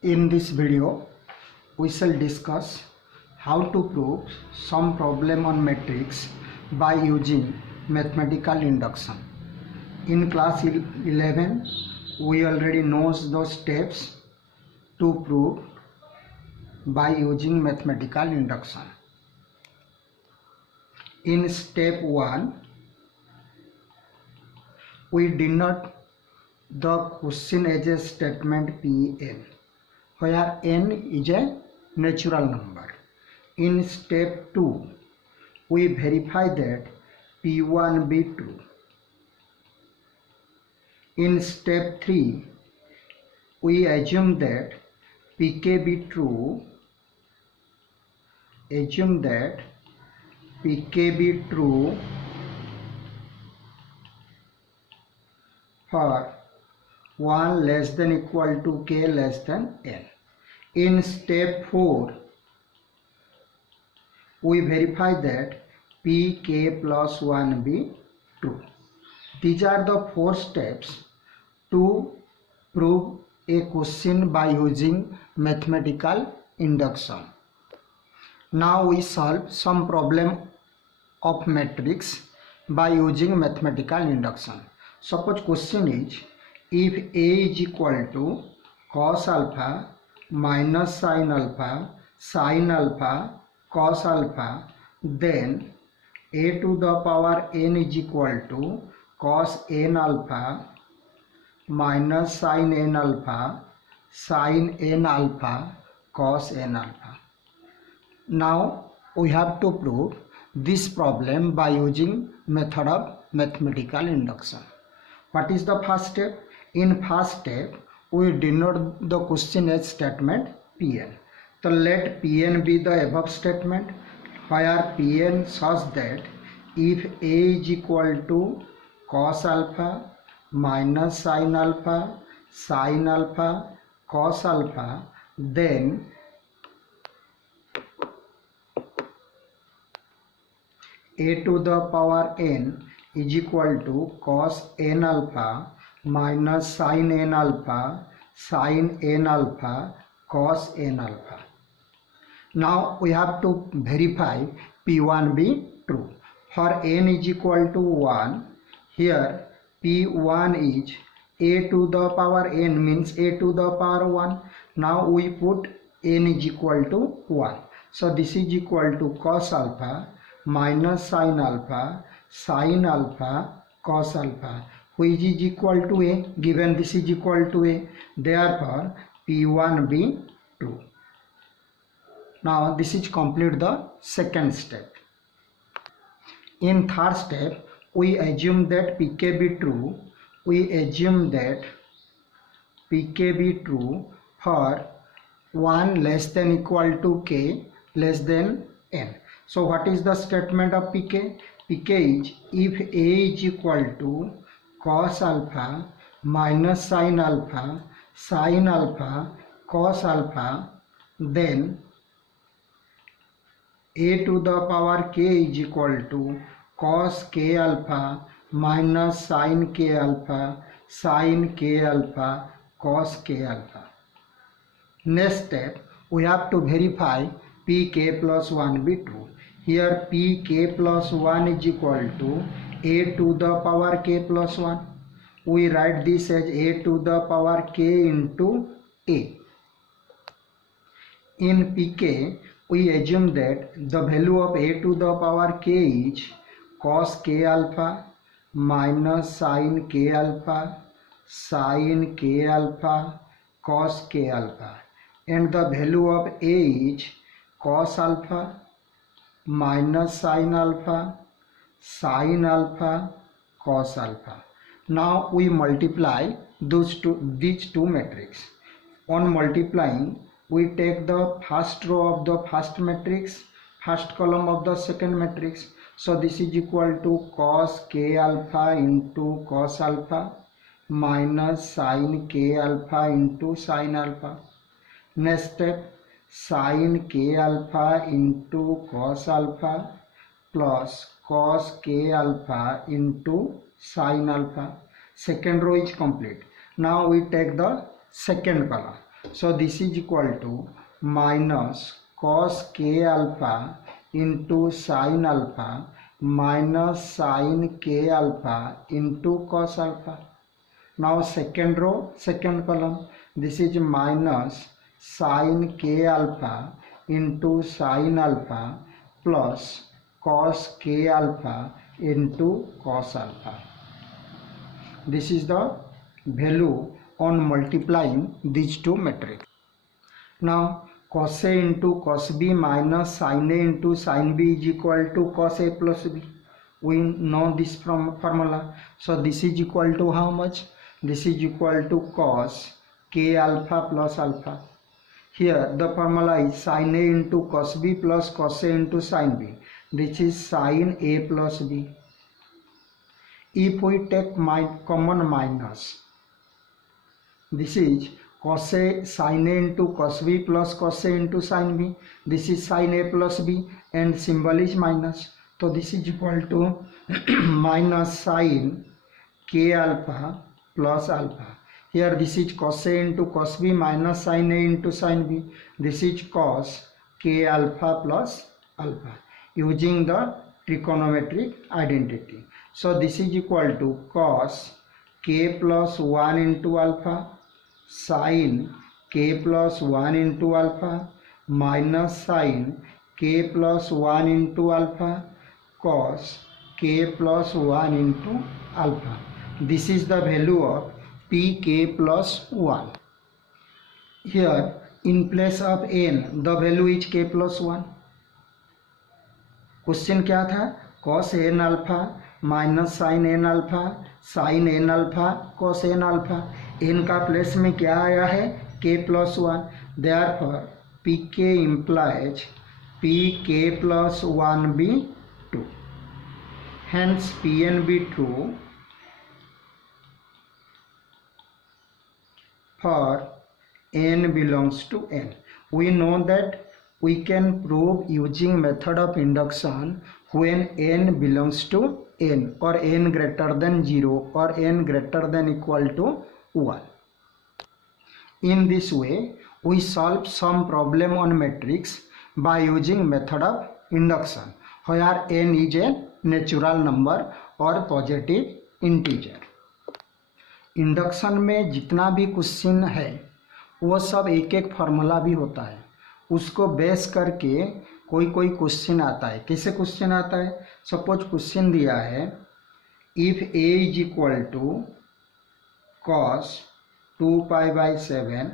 In this video, we shall discuss how to prove some problem on matrix by using mathematical induction. In class 11, we already know the steps to prove by using mathematical induction. In step 1, we denote the question as a statement Pn, where n is a natural number. In step 2, we verify that P1 be true. In step 3, we assume that Pk be true. Assume that Pk be true for 1 less than equal to k less than n. In step 4, we verify that Pk plus 1 be true. These are the 4 steps to prove a question by using mathematical induction. Now we solve some problem of matrix by using mathematical induction. Suppose question is, if A is equal to cos alpha minus sin alpha cos alpha, then A to the power n is equal to cos n alpha minus sin n alpha cos n alpha. Now we have to prove this problem by using method of mathematical induction. What is the first step? In first step, we denote the question as statement Pn. So let Pn be the above statement, where Pn shows that if A is equal to cos alpha minus sin alpha cos alpha, then A to the power n is equal to cos n alpha minus sin n alpha cos n alpha. Now we have to verify P1 be true. For n is equal to 1, here P1 is A to the power n, means A to the power 1. Now we put n is equal to 1. So this is equal to cos alpha minus sin alpha cos alpha, which is equal to A, given this is equal to A. Therefore P1 be true. Now this is complete the second step. In third step, we assume that Pk be true. We assume that Pk be true for 1 less than equal to k less than n. So what is the statement of Pk? Pk is, if A is equal to cos alpha minus sin alpha cos alpha, then A to the power k is equal to cos k alpha minus sin k alpha cos k alpha. Next step, we have to verify Pk plus 1 be true. Here Pk plus 1 is equal to A to the power k plus 1. We write this as A to the power k into A. In Pk, we assume that the value of A to the power k is cos k alpha minus sin k alpha cos k alpha, and the value of A is cos alpha minus sin alpha cos alpha. Now we multiply these two matrices. On multiplying, we take the first row of the first matrix, first column of the second matrix. So this is equal to cos k alpha into cos alpha minus sin k alpha into sin alpha. Next step, sin k alpha into cos alpha plus cos k alpha into sin alpha. Second row is complete. Now we take the second column. So this is equal to minus cos k alpha into sin alpha minus sin k alpha into cos alpha. Now second row, second column, this is minus sin k alpha into sin alpha plus cos k alpha into cos alpha. This is the value on multiplying these two matrices. Now cos A into cos B minus sin A into sin B is equal to cos A plus B. We know this from formula. So this is equal to how much? This is equal to cos k alpha plus alpha. Here the formula is sin A into cos B plus cos A into sin B. This is sin A plus B. If we take common minus, this is cos A sin A into cos B plus cos A into sin B. This is sin A plus B and symbol is minus. So this is equal to minus sin k alpha plus alpha. Here this is cos A into cos B minus sin A into sin B. This is cos k alpha plus alpha using the trigonometric identity. So this is equal to cos k plus 1 into alpha sin k plus 1 into alpha minus sin k plus 1 into alpha cos k plus 1 into alpha. This is the value of pk plus 1. Here in place of n the value is k plus 1. Question क्या था? cos n alpha minus sin n alpha sin n alpha cos n alpha. n का place में क्या आया है? k plus 1. Therefore pk implies pk plus 1 be 2. Hence pn be true for n belongs to n. We know that we can prove using method of induction when n belongs to n or n greater than 0 or n greater than equal to 1. In this way, we solve some problem on matrix by using method of induction where n is a natural number or positive integer. Induction में जितना भी question है वो सब एक एक formula भी होता है, उसको बेस करके कोई कोई क्वेश्चन आता है. कैसे क्वेश्चन आता है? सपोज क्वेश्चन दिया है if a is equal to cos 2 pi by 7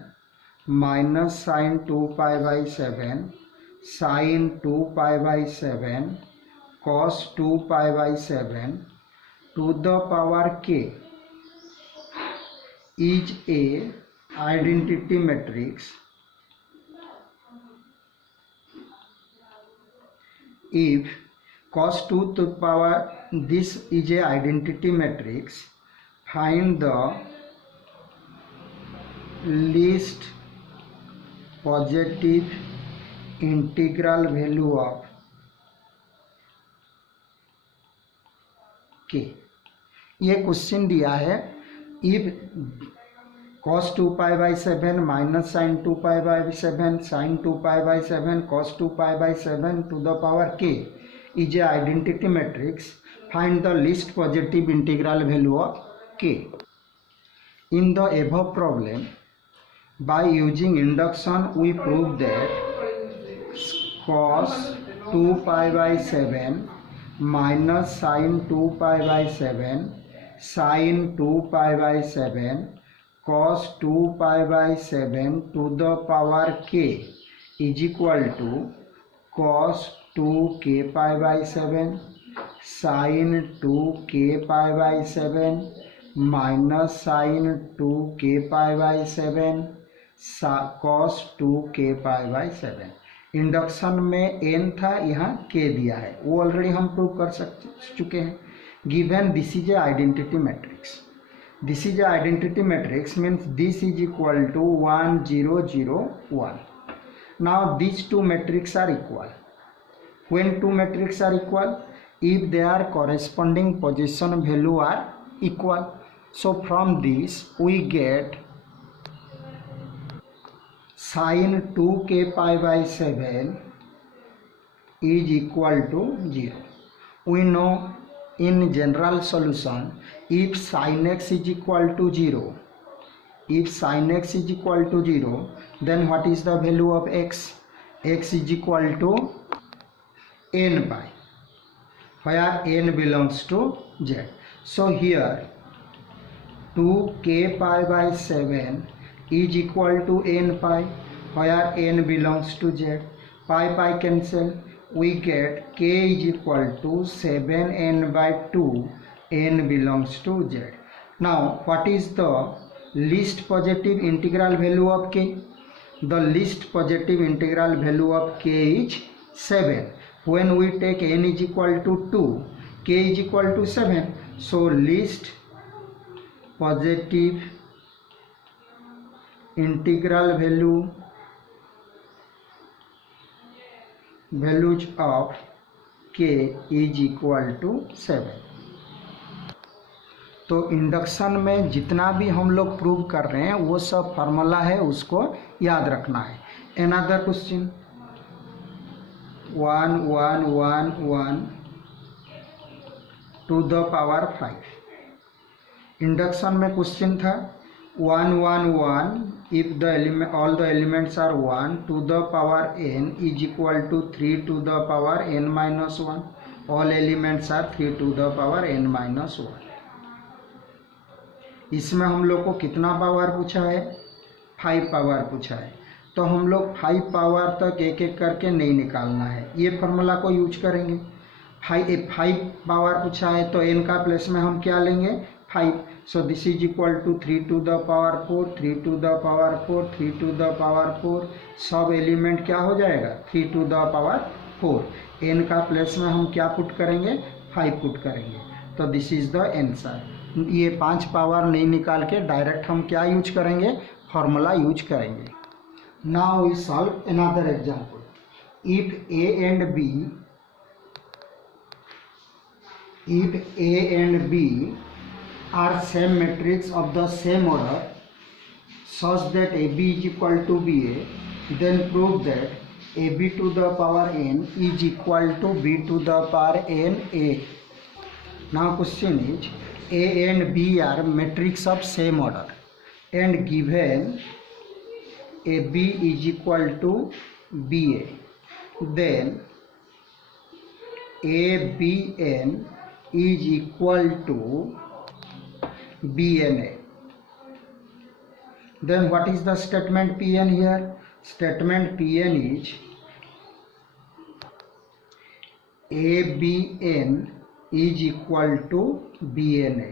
minus sine 2 pi by 7 sine 2 pi by 7 cos 2 pi by 7 to the power k is a identity matrix if cos 2 to the power this is a identity matrix, find the least positive integral value of k. ये question दिया है if cos 2 pi by 7 minus sin 2 pi by 7 sin 2 pi by 7 cos 2 pi by 7 to the power k is a identity matrix, find the least positive integral value of k. In the above problem, by using induction we prove that cos 2 pi by 7 minus sin 2 pi by 7 sin 2 pi by 7 cos 2 pi by 7 to the power k is equal to cos 2k pi by 7 sin 2k pi by 7 minus sin 2k pi by 7 cos 2k pi by 7. Induction में n था, यहाँ k दिया है, वो already हम prove कर चुके हैं. Given this is a identity matrix. This is a identity matrix means this is equal to 1 0 0 1. Now these two matrices are equal. When two matrices are equal, if their corresponding position value are equal. So from this we get sin 2k pi by 7 is equal to 0. We know in general solution, if sin x is equal to 0, if sin x is equal to 0, then what is the value of x? X is equal to n pi, where n belongs to z. So here 2k pi by 7 is equal to n pi, where n belongs to z. Pi cancel, we get k is equal to 7n by 2, n belongs to z. Now what is the least positive integral value of k? The least positive integral value of k is 7. When we take n is equal to 2, k is equal to 7. So least positive integral values of k is equal to 7. तो induction में जितना भी हम लोग prove कर रहे हैं वो सब फार्मूला है, उसको याद रखना है. Another question 1 1 1 1 to the power 5. Induction में क्वेश्चन था 1 1 1 if the element all the elements are 1 to the power n is equal to 3 to the power n minus 1. All elements are 3 to the power n minus 1. इसमें हम लोग को कितना power पूछा है? 5 power पूछा है. तो हम लोग 5 पावर तक एक एक करके नहीं निकालना है, ये फार्मूला को यूज करेंगे. 5 पावर पूछा है तो n का प्लेस में हम क्या लेंगे? 5. So this is equal to 3 to the power 4, 3 to the power 4, 3 to the power 4. सब एलिमेंट क्या हो जाएगा? 3 टू द पावर 4. n का प्लेस में हम क्या पुट करेंगे? 5 पुट करेंगे. तो दिस इज द आंसर. ये 5 पावर नहीं निकाल के डायरेक्ट हम क्या यूज करेंगे? फार्मूला यूज करेंगे. Now we solve another example. If a and b are same matrix of the same order such that ab is equal to ba, then prove that ab to the power n is equal to b to the power n a. Now question is, a and b are matrix of same order and given ab is equal to ba, then abn is equal to bna. Then what is the statement Pn here? Statement Pn is abn is equal to bna,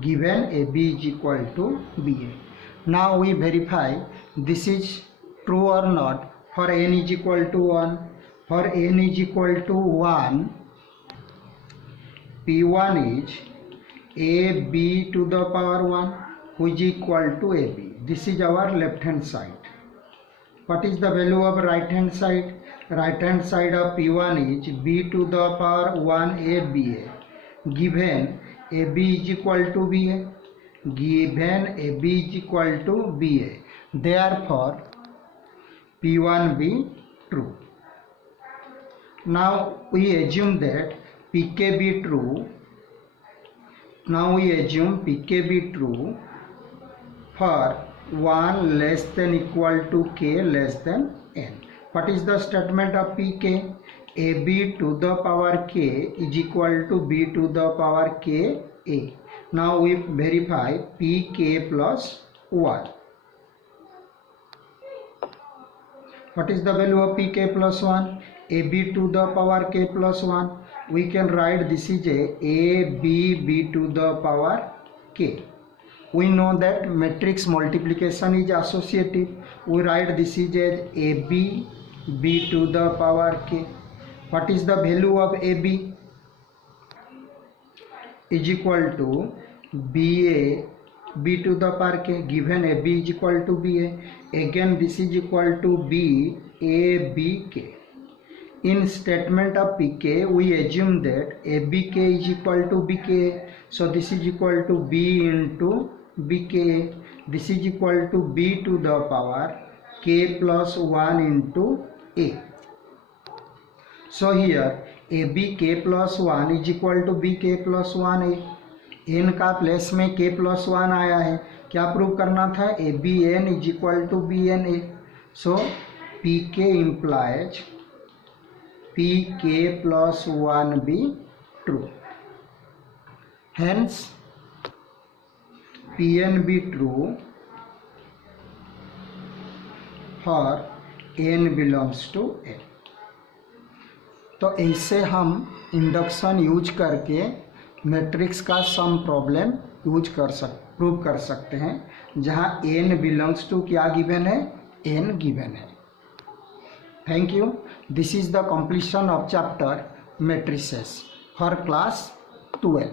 given ab is equal to ba. Now we verify this is true or not. For n is equal to 1, for n is equal to 1, P1 is ab to the power 1, which is equal to ab. This is our left hand side. What is the value of right hand side? Right hand side of P1 is b to the power 1 aba, given ab is equal to ba, given ab is equal to ba. Therefore P1 be true. Now we assume that pk be true. Now we assume pk be true for 1 less than equal to k less than n. What is the statement of pk? ab to the power k is equal to b to the power k a. Now we verify pk plus 1. What is the value of pk plus 1? ab to the power k plus 1. We can write this is a b to the power k. We know that matrix multiplication is associative. We write this is as ab b to the power k. What is the value of ab? Is equal to ba b to the power k, given ab is equal to ba. Again this is equal to b a b k. In statement of pk we assume that abk is equal to bk. So this is equal to b into bk. This is equal to b to the power k plus 1 into a. So here ab k plus 1 is equal to b k plus 1a. n का place में k plus 1 आया है, क्या prove करना था? A B N is equal to B N A. So P K implies P K plus 1 B true. Hence P N B true for N belongs to A. तो ऐसे हम induction use करके matrix का some problem prove कर सकते हैं, जहां n belongs to क्या गिवन है? n गिवन है. Thank you. This is the completion of chapter matrices for class 12.